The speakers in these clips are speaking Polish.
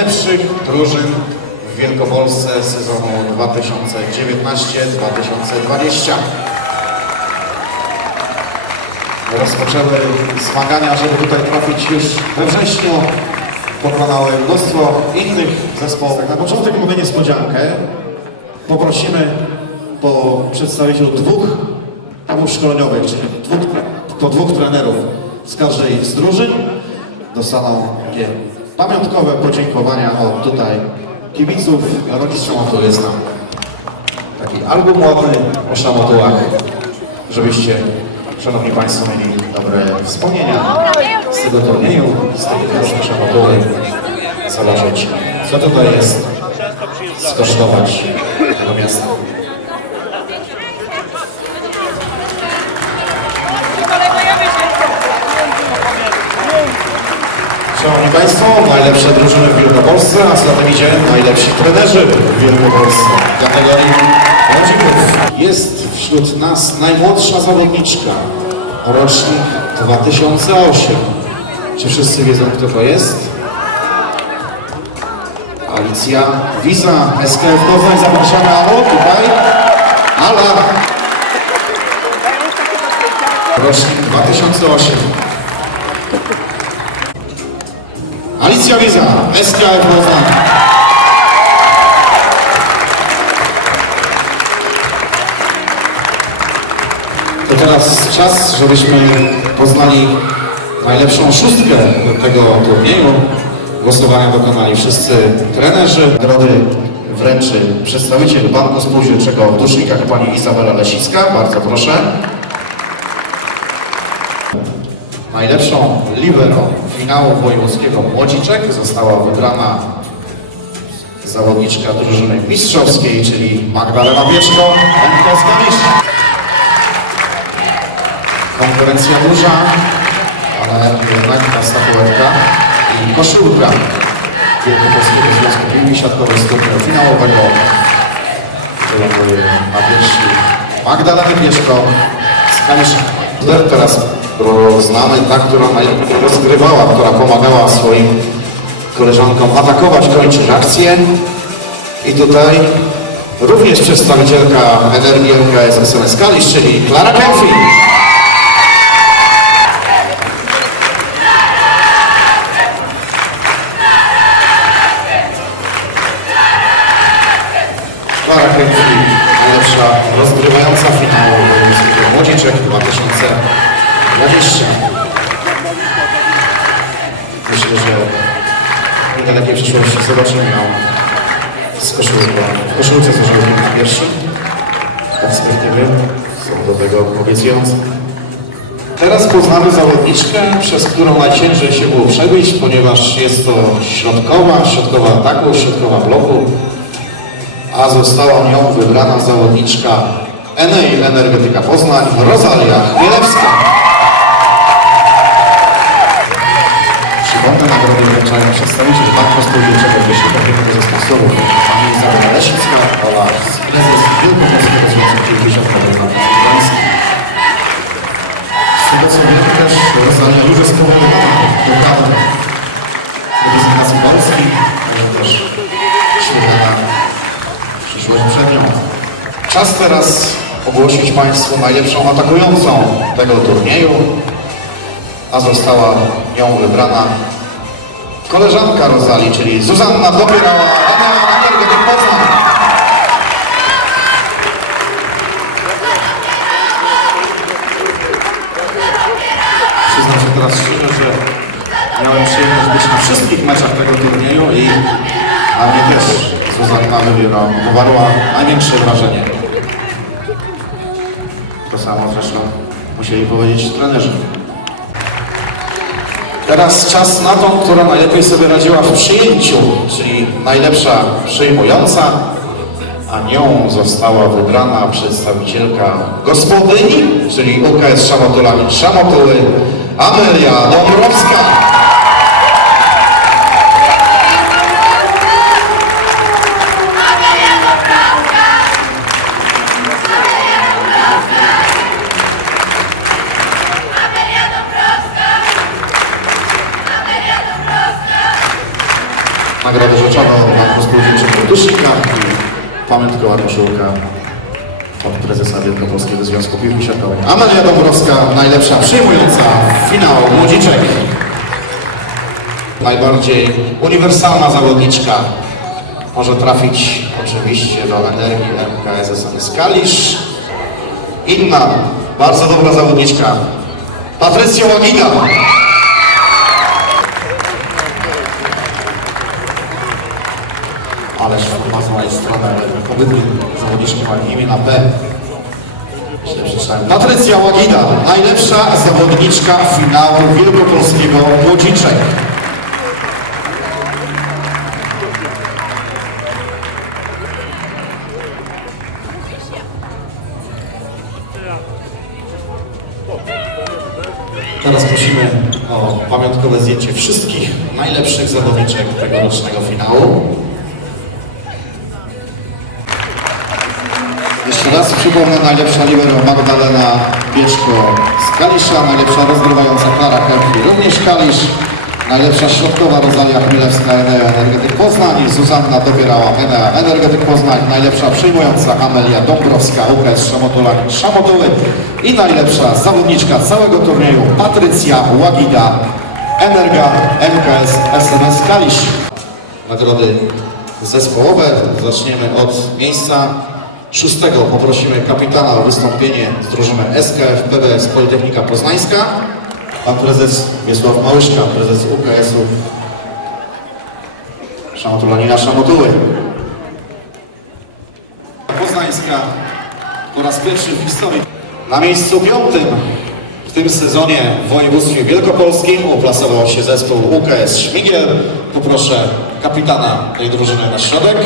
najlepszych drużyn w Wielkopolsce sezonu 2019-2020. Rozpoczęły zmagania, żeby tutaj trafić już we wrześniu. Pokonały mnóstwo innych zespołów. Na początek mówię niespodziankę. Poprosimy po przedstawicielu dwóch etapów szkoleniowych, czyli dwóch, po dwóch trenerów z każdej z drużyn dostaną pamiątkowe podziękowania od tutaj kibiców. Rodzic Szamotu jest tam taki album ładny o szamotułach, żebyście, szanowni państwo, mieli dobre wspomnienia z tego turnieju, z tej klasy szamotuły, zobaczyć, co tutaj jest, skosztować tego miasta. Szanowni Państwo, najlepsze drużyny w Wielkopolsce, a z zatem idzie najlepsi trenerzy w Wielkopolsce. Kategorii młodzików jest wśród nas najmłodsza zawodniczka, rocznik 2008. Czy wszyscy wiedzą, kto to jest? Alicja Wiza, SKF Poznań, zapraszamy Alo, tutaj. Ala. Rocznik 2008. Alicja Wiza, SKF Poznań. To teraz czas, żebyśmy poznali najlepszą szóstkę tego turnieju. Głosowania dokonali wszyscy trenerzy. Nagrody wręczy przedstawiciel Banku Spółdzielczego w Dusznikach, pani Izabela Lesicka. Bardzo proszę. Najlepszą libero finału wojewódzkiego Młodziczek została wybrana zawodniczka drużyny mistrzowskiej, czyli Magdalena Bieczko, Emka z Kalisz. Konkurencja duża, ale jednak ta statuetka i koszulka Wielkopolskiego Związku Piłki Siatkowej turnieju finałowego wyląduje na piersi Magdaleny Bieszko z Kalisza. Teraz znamy ta, która rozgrywała, która pomagała swoim koleżankom atakować, kończyć akcję. I tutaj również przedstawicielka Energii MKS SMS Kalisz, czyli Klara Kęfi. Koszulce z orzełkiem na piersi. Perspektywy są do tego obiecujące. Teraz poznamy zawodniczkę, przez którą najciężej się było przebić, ponieważ jest to środkowa, środkowa ataku, środkowa bloku, a została nią wybrana zawodniczka Enei Energetyka Poznań, Rosalia Chmielewska. Przypomnę, nagrody wręczają przedstawiciel Banku Spółdzielczego Wysiłku jednego ze Związku Piłki Siatkowej Marcin Gdański. Z tego co wiem też Rosalia już jest powoływana do kadr reprezentacji Polski, ale też świetna przyszłość przed nią. Czas teraz ogłosić Państwu najlepszą atakującą tego turnieju, a została nią wybrana koleżanka Rozali, czyli Zuzanna Dobierała, przyjemność być na wszystkich meczach tego turnieju i na mnie też Zuzanna wybiera, wywarła największe wrażenie. To samo zresztą musieli powiedzieć trenerzy. Teraz czas na tą, która najlepiej sobie radziła w przyjęciu, czyli najlepsza przyjmująca, a nią została wybrana przedstawicielka gospodyni, czyli UKS Szamotulami Szamotuły, Amelia Dąbrowska. I pamiątkowa koszulka od prezesa Wielkopolskiego Związku Piłki Siatkowej. Amelia Dąbrowska, najlepsza przyjmująca finał młodziczek. Najbardziej uniwersalna zawodniczka może trafić oczywiście do energii MKS SMS Kalisz. Inna, bardzo dobra zawodniczka, Patrycja Łagida. Ma z mojej strony obydwie zawodniczki. Źle przeczytałem. Patrycja Łagida, najlepsza zawodniczka finału Wielkopolskiego Młodziczek. Teraz prosimy o pamiątkowe zdjęcie wszystkich najlepszych zawodniczek tegorocznego finału. Raz przypomnę, najlepsza libero Magdalena Bieszko z Kalisza, najlepsza rozgrywająca Klara Kępi, również Kalisz, najlepsza środkowa Rosalia Chmielewska, Enea Energetyk Poznań, Zuzanna Dobierała, Enea Energetyk Poznań, najlepsza przyjmująca Amelia Dąbrowska, UKS Szamotulani, Szamotuły i najlepsza zawodniczka całego turnieju Patrycja Łagida, Energa MKS SMS Kalisz. Nagrody zespołowe. Zaczniemy od miejsca szóstego. Poprosimy kapitana o wystąpienie z drużyny SKF PBS Politechnika Poznańska. Pan prezes Wiesław Małyszka, prezes UKS-u Szamotulanina Szamotuły. Poznańska po raz pierwszy w historii. Na miejscu piątym w tym sezonie w województwie wielkopolskim uplasował się zespół UKS Szmigiel. Poproszę kapitana tej drużyny na środek.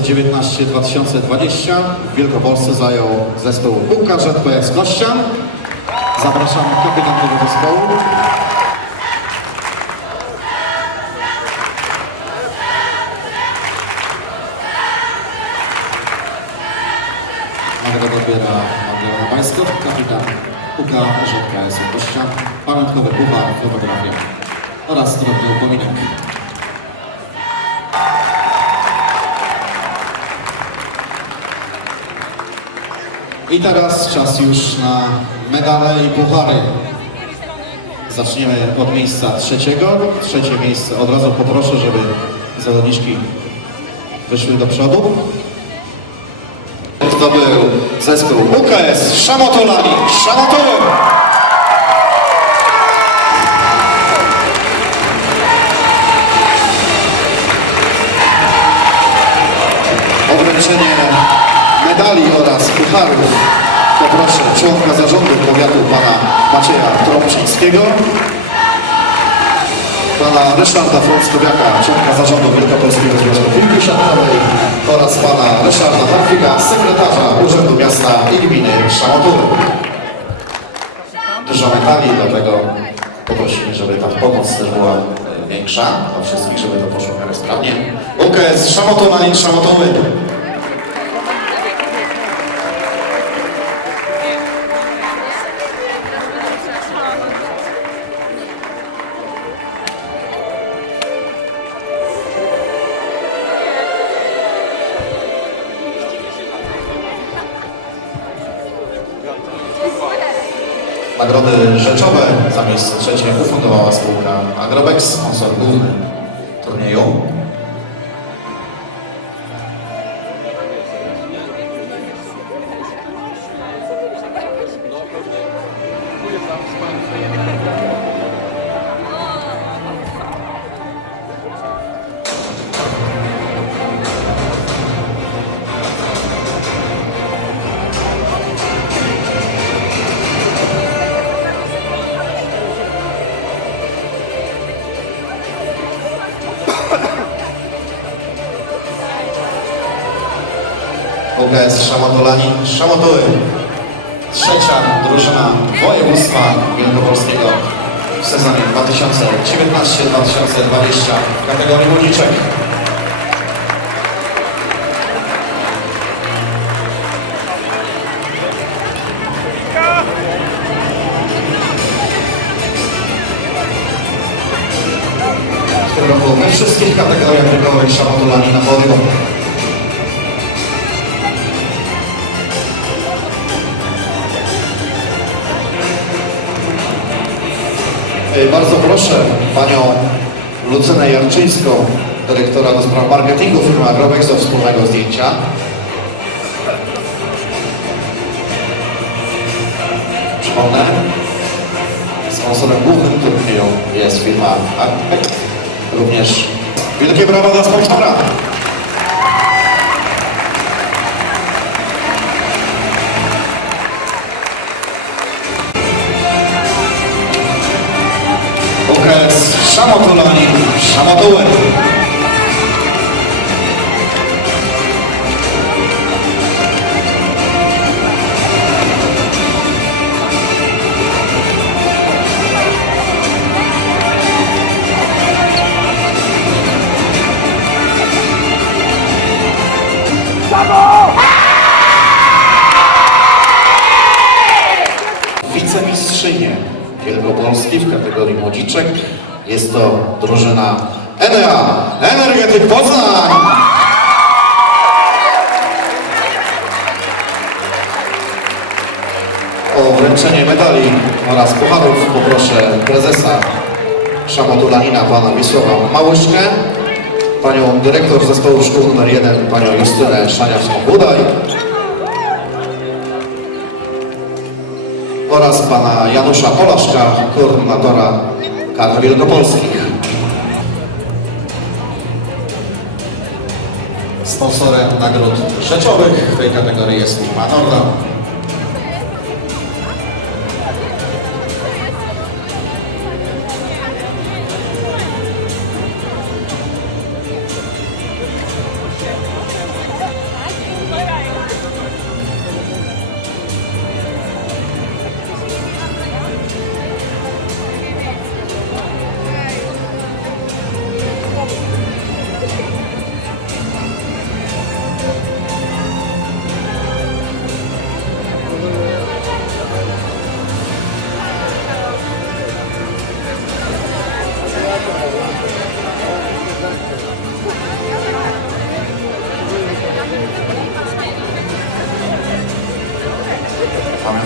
2019-2020 w Wielkopolsce zajął zespół UKA ZPS Kościan. Zapraszamy kapitan tego zespołu. Nagrodę odbiera Magdalena Bańskot, kapitan UKA ZPS Kościan. Pamiątkowy puchar, fotografia oraz drobny upominek. I teraz czas już na medale i puchary. Zaczniemy od miejsca trzeciego. Trzecie miejsce od razu poproszę, żeby zawodniczki wyszły do przodu. To był zespół UKS Szamotolani. Szamotołem! Obręczenie medali oraz pucharów poproszę członka zarządu powiatu pana Macieja Trąbczyńskiego, pana Ryszarda Frąckowiaka, członka zarządu Wielkopolskiego Związku Piłki Siatkowej oraz pana Ryszarda Marfika, sekretarza Urzędu Miasta i Gminy Szamotury. Dużo medali, dlatego poprosimy, żeby ta pomoc też była e, większa dla wszystkich, żeby to poszło w miarę sprawnie. UKS Szamotuna i Szamotuły. Nagrody rzeczowe za miejsce trzecie ufundowała spółka Agrobex, sponsor główny turnieju. UKS Szamotolani, Szamotuły. trzecia drużyna województwa wielkopolskiego w sezonie 2019-2020 w kategorii młodziczek. W tym roku we wszystkich kategoriach wiekowych szamotulani na podium. Proszę panią Lucynę Jarczyńską, dyrektora do spraw marketingu firmy Agrovex do wspólnego zdjęcia. Przypomnę, sponsorem głównym turnieju jest firma Agrovex. Również wielkie brawa dla sponsora. Okres szamotulani, szamotuły. Wielkopolski w kategorii młodziczek jest to drużyna Enea Energetyk Poznań. O wręczenie medali oraz pucharów poproszę prezesa Szamotulanina, pana Wiesława Małyszkę, panią dyrektor zespołu szkół nr 1, panią Justynę Szaniawską-Budaj, oraz pana Janusza Polaszka, koordynatora kar wielkopolskich. Sponsorem nagród rzeczowych w tej kategorii jest firma Norda.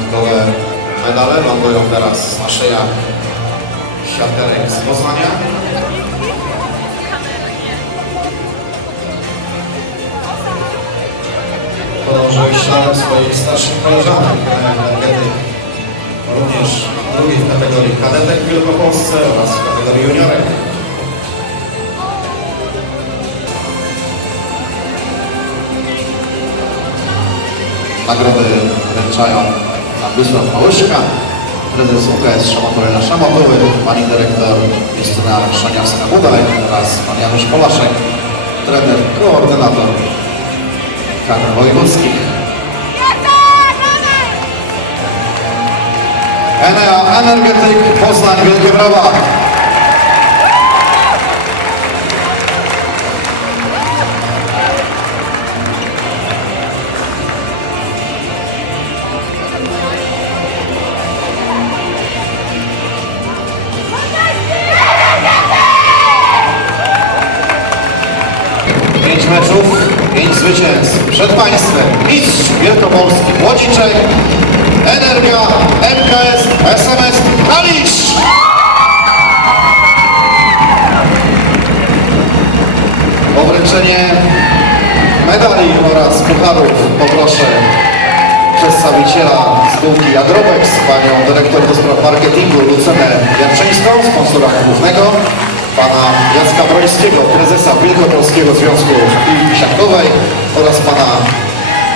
Pamiątkowe medale lądują teraz na szyjach siaterek z Poznania. Podążyły śladem swoich starszych koleżanek, energetyk, również drugiej w kategorii kadetek w Wielkopolsce oraz w kategorii juniorek. Nagrody wręczają Wysław Małyszka, prezes UKS Szamotorena Szamotowy, pani dyrektor Justyna Szaniawska-Budaj oraz pan Janusz Polaszek, trener, koordynator kadr wojewódzkich. Enea Energetyk Poznań, wielkie brawa! Przed Państwem mistrz Wielkopolski Młodziczek, Energia, MKS, SMS, Kalisz! O wręczenie medali oraz pucharów poproszę przedstawiciela spółki Agrovex, panią dyrektor do marketingu Lucynę Jarczyńską, sponsora głównego, pana Jacka Brońskiego, prezesa Wielkopolskiego Związku Piłki Siatkowej oraz pana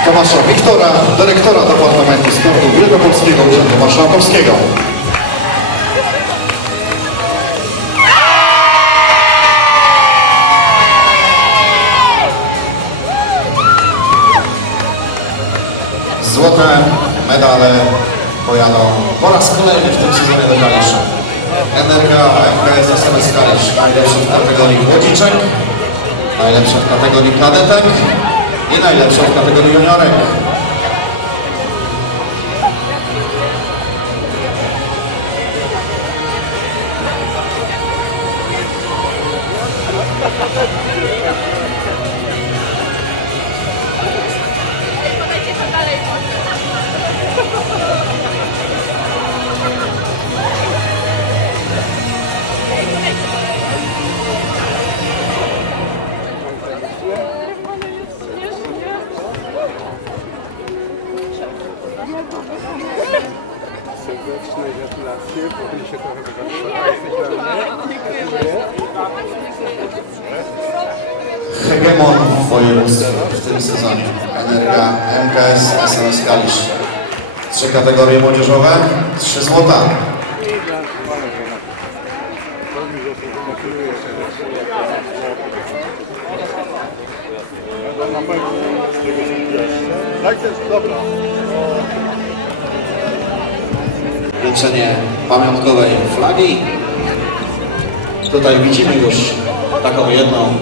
Tomasza Wiktora, dyrektora Departamentu Sportu Wielkopolskiego Urzędu Marszałkowskiego. Złote medale pojadą po raz kolejny w tym sezonie do Kalisza. Energia MKS SMS Kalisz, najlepszy w kategorii młodziczek, najlepszy w kategorii kadetek i najlepszy w kategorii juniorek. Kategorie młodzieżowe, trzy złota. Wręczenie pamiątkowej flagi. Tutaj widzimy już taką jedną,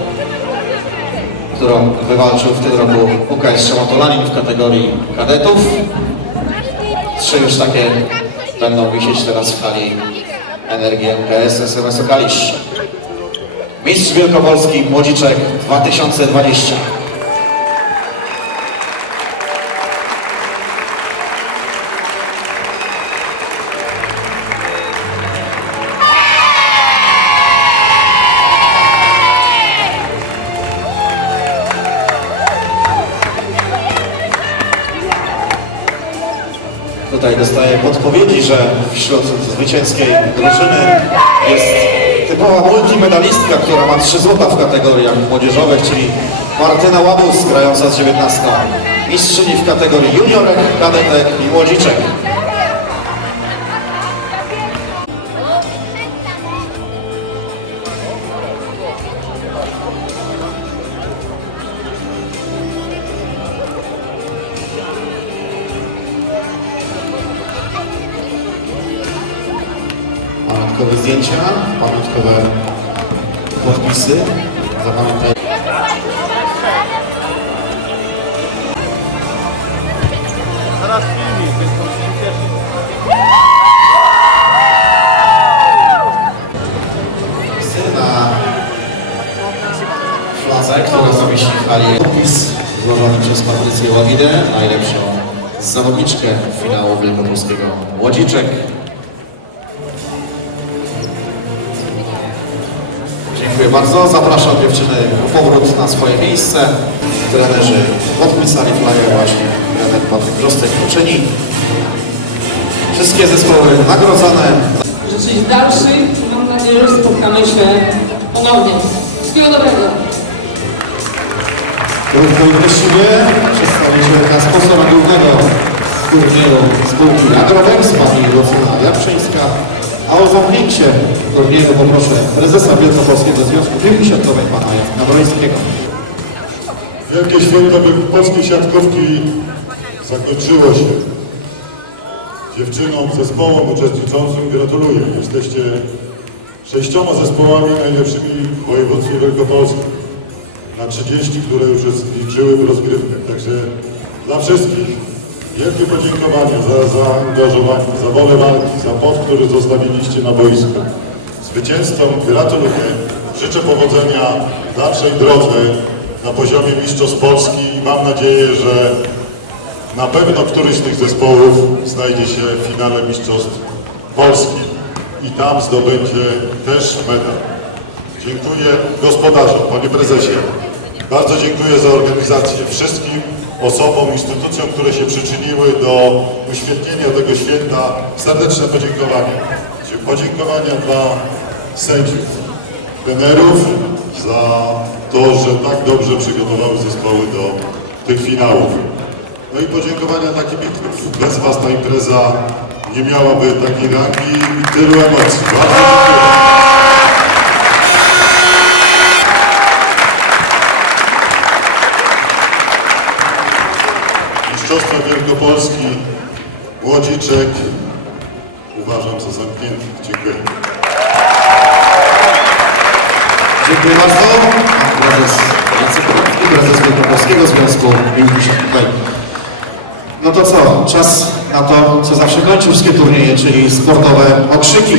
którą wywalczył w tym roku UKS Szamotolanin w kategorii kadetów. Trzy już takie będą wisieć teraz w hali Energii MKS SMS Kalisz. Mistrz Wielkopolski Młodziczek 2020. Tutaj dostaję podpowiedzi, że wśród zwycięskiej drużyny jest typowa multimedalistka, która ma trzy złota w kategoriach młodzieżowych, czyli Martyna Łabus grająca z 19. Mistrzyni w kategorii juniorek, kadetek i młodziczek. Pamiątkowe zdjęcia, pamiątkowe podpisy. Zapamiętaj. Zaraz filmik, więc to się cieszy. na fladze, która zawiesi w hali. Podpis złożony przez Patrycję Ławidę, najlepszą zawodniczkę finału Wielkopolskiego Łodziczek. Dziękuję bardzo. Zapraszam dziewczyny o powrót na swoje miejsce. Trenerzy podpisali flagę właśnie. Trener Patryk Grostek poczyni. Wszystkie zespoły nagrodzone. życzyć dalszych. Mam nadzieję, że spotkamy się ponownie. Wszystkiego dobrego. Krótko i przedstawiciel na sponsora głównego turnieju spółki Agrowex, pani Lucyna Japrzyńska. A o zamknięcie turnieju poproszę prezesa Wielkopolskiego Związku Piłki Siatkowej, pana Jacka Brońskiego. Wielkie święto polskiej siatkówki zakończyło się. Dziewczynom, zespołom uczestniczącym gratuluję. Jesteście sześcioma zespołami najlepszymi w województwie wielkopolskim. Na 30, które już liczyły w rozgrywkach. Także dla wszystkich wielkie podziękowania za zaangażowanie, za wolę walki, za pot, który zostawiliście na boisku. Zwycięzcom gratuluję. Życzę powodzenia w dalszej drodze na poziomie Mistrzostw Polski i mam nadzieję, że na pewno któryś z tych zespołów znajdzie się w finale Mistrzostw Polski i tam zdobędzie też medal. Dziękuję gospodarzom, panie prezesie. Bardzo dziękuję za organizację wszystkim osobom, instytucjom, które się przyczyniły do uświetnienia tego święta. Serdeczne podziękowania. Podziękowania dla sędziów, trenerów za to, że tak dobrze przygotowały zespoły do tych finałów. No i podziękowania dla kibiców. Bez Was ta impreza nie miałaby takiej rangi i tylu emocji. Bardzo dziękuję. Mistrzostwa Wielkopolski Młodziczek uważam za zamknięty. Dziękuję. Dziękuję bardzo. Pan prezes Kropki, prezes Wielkopolskiego Związku Piłki Siatkowej. No to co? Czas na to, co zawsze kończy wszystkie turnieje, czyli sportowe okrzyki.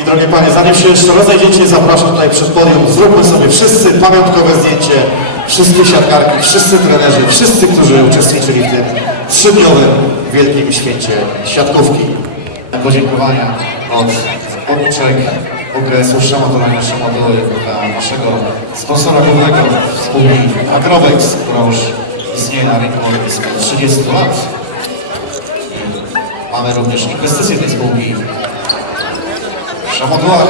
I drogie panie, zanim się jeszcze rozejdziecie, zapraszam tutaj przed podium. Zróbmy sobie wszyscy pamiątkowe zdjęcie. Wszystkie siatkarki, wszyscy trenerzy, wszyscy, którzy uczestniczyli w tym trzydniowym wielkim święcie siatkówki. Podziękowania od Obuczek, okresu Szamotolania Szamotoły dla naszego sponsora głównego spółki Agrovex, która już istnieje na rynku od blisko 30 lat. Mamy również inwestycje tej spółki Szamotułach,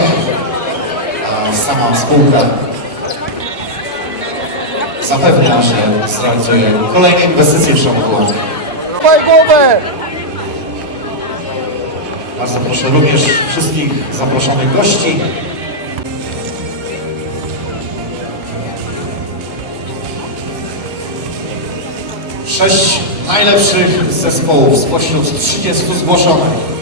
a sama spółka zapewnia, że zrealizuje kolejne inwestycje w głowę! Bardzo proszę również wszystkich zaproszonych gości. Sześć najlepszych zespołów spośród 30 zgłoszonych.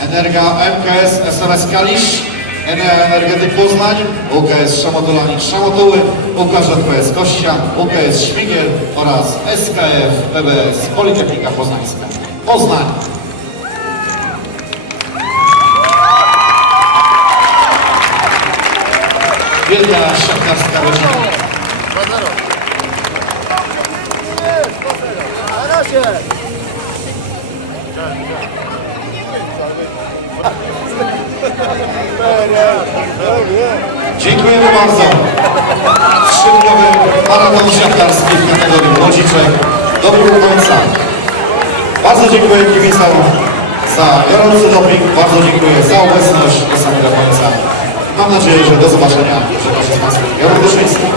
Energa MKS SMS Kalisz, Enea Energetyk Poznań, UKS Szamotulanik Szamotuły, UKŻPS Kościa, UKS Śmigiel oraz SKF PBS Politechnika Poznańska. Poznań. Wielka siatkarska rodzina. Na razie! Dziękujemy bardzo. Trzydniowy maraton siatkarski w kategorii młodziczek dobił końca. Bardzo dziękuję kibicom za gorący doping. Bardzo dziękuję za obecność do samego końca. Mam nadzieję, że do zobaczenia. Przepraszam Państwa. Jarosław Duszyński.